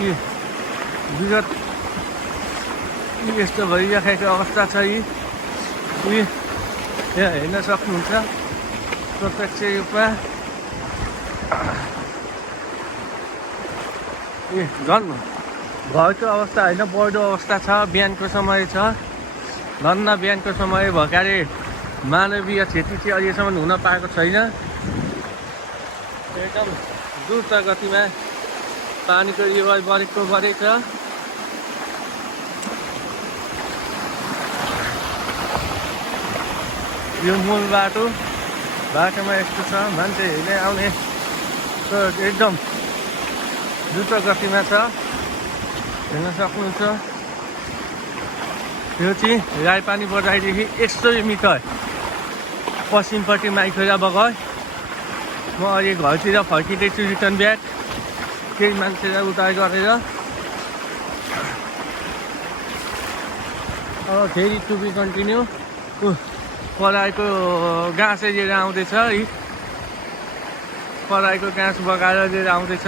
यी विगत यस्तो भइराखेको अवस्था छ। यी यहाँ हेर्न सक्नुहुन्छ प्रत्यक्ष रूपमा झन् भएको अवस्था होइन, बढ्दो अवस्था छ। बिहानको समय छ, धन्न बिहानको समय भएकाले मानवीय क्षति चाहिँ अहिलेसम्म हुन पाएको छैन। एकदम द्रुत गतिमा पानीको लेभल बढेको छ। यो मूल बाटोमा यस्तो छ, मान्छे हिँड्ने आउने एकदम द्रुत गतिमा छ, हेर्न सक्नुहुन्छ। यो चाहिँ राईपानी बजारदेखि 100 मिटर पश्चिमपट्टि माइखोला बगर। म अहिले घरतिर फर्किँदैछु रिटर्न ब्याक, केही मान्छेलाई उतार गरेर। अब फेरि टु बी कन्टिन्यू। पराईको गाँस लिएर आउँदैछ, पराईको गाँस बगाएर लिएर आउँदैछ।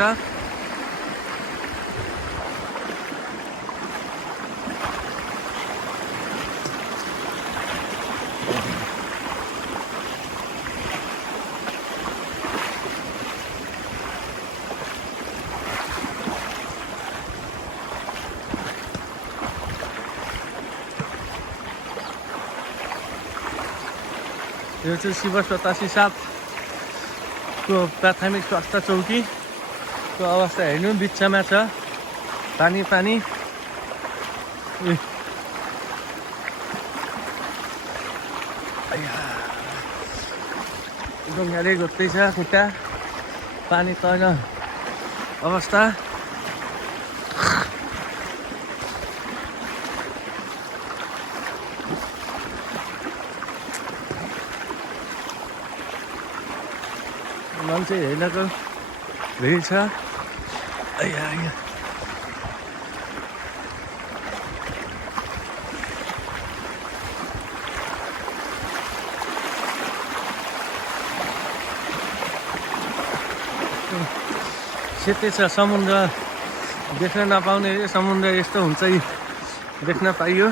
यो चाहिँ शिव 87 प्राथमिक स्वास्थ्य चौकीको अवस्था हेर्नु, बिचमा छ पानी। ढुङ्गाले घोक्दैछ खुट्टा, पानी तर्न अवस्था। मान्छे हेर्नको भिड छ। सेतै छ समुद्र, देख्न नपाउने समुद्र यस्तो हुन्छ, देख्न पाइयो।